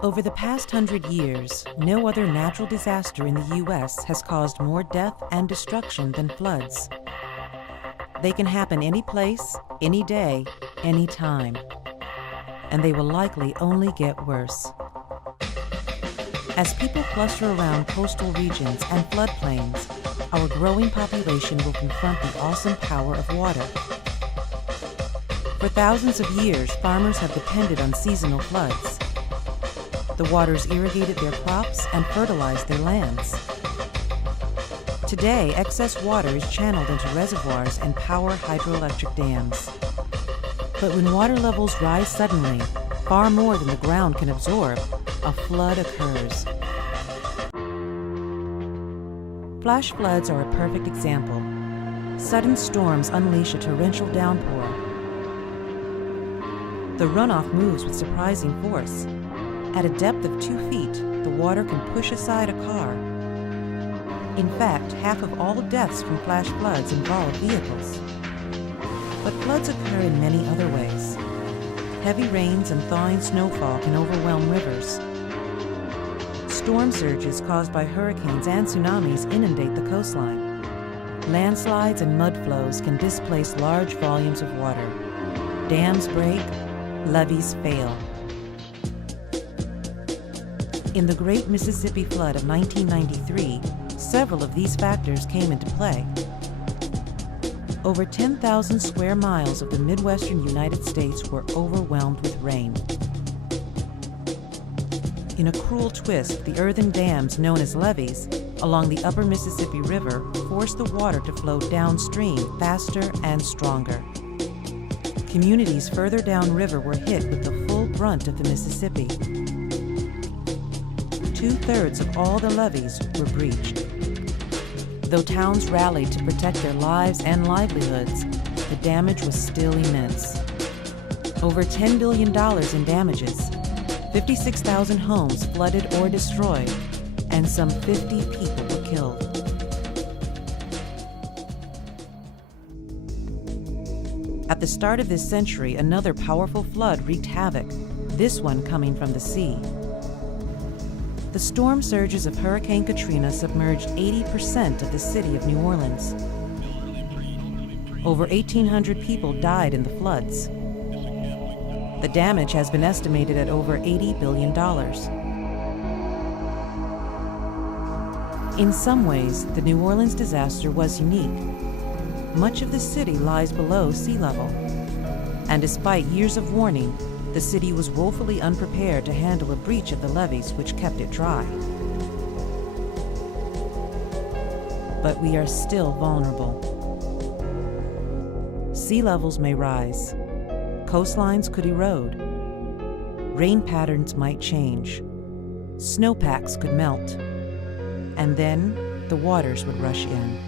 Over the past 100 years, no other natural disaster in the U.S. has caused more death and destruction than floods. They can happen any place, any day, any time. And they will likely only get worse. As people cluster around coastal regions and floodplains, our growing population will confront the awesome power of water. For thousands of years, farmers have depended on seasonal floods. The waters irrigated their crops and fertilized their lands. Today, excess water is channeled into reservoirs and power hydroelectric dams. But when water levels rise suddenly, far more than the ground can absorb, a flood occurs. Flash floods are a perfect example. Sudden storms unleash a torrential downpour. The runoff moves with surprising force. At a depth of 2 feet, the water can push aside a car. In fact, half of all deaths from flash floods involve vehicles. But floods occur in many other ways. Heavy rains and thawing snowfall can overwhelm rivers. Storm surges caused by hurricanes and tsunamis inundate the coastline. Landslides and mud flows can displace large volumes of water. Dams break, levees fail. In the Great Mississippi Flood of 1993, several of these factors came into play. Over 10,000 square miles of the Midwestern United States were overwhelmed with rain. In a cruel twist, the earthen dams known as levees along the upper Mississippi River forced the water to flow downstream faster and stronger. Communities further downriver were hit with the full brunt of the Mississippi. 2/3 of all the levees were breached. Though towns rallied to protect their lives and livelihoods, the damage was still immense. Over $10 billion in damages, 56,000 homes flooded or destroyed, and some 50 people were killed. At the start of this century, another powerful flood wreaked havoc, this one coming from the sea. The storm surges of Hurricane Katrina submerged 80% of the city of New Orleans. Over 1,800 people died in the floods. The damage has been estimated at over $80 billion. In some ways, the New Orleans disaster was unique. Much of the city lies below sea level, and despite years of warning, the city was woefully unprepared to handle a breach of the levees which kept it dry. But we are still vulnerable. Sea levels may rise. Coastlines could erode. Rain patterns might change. Snowpacks could melt. And then the waters would rush in.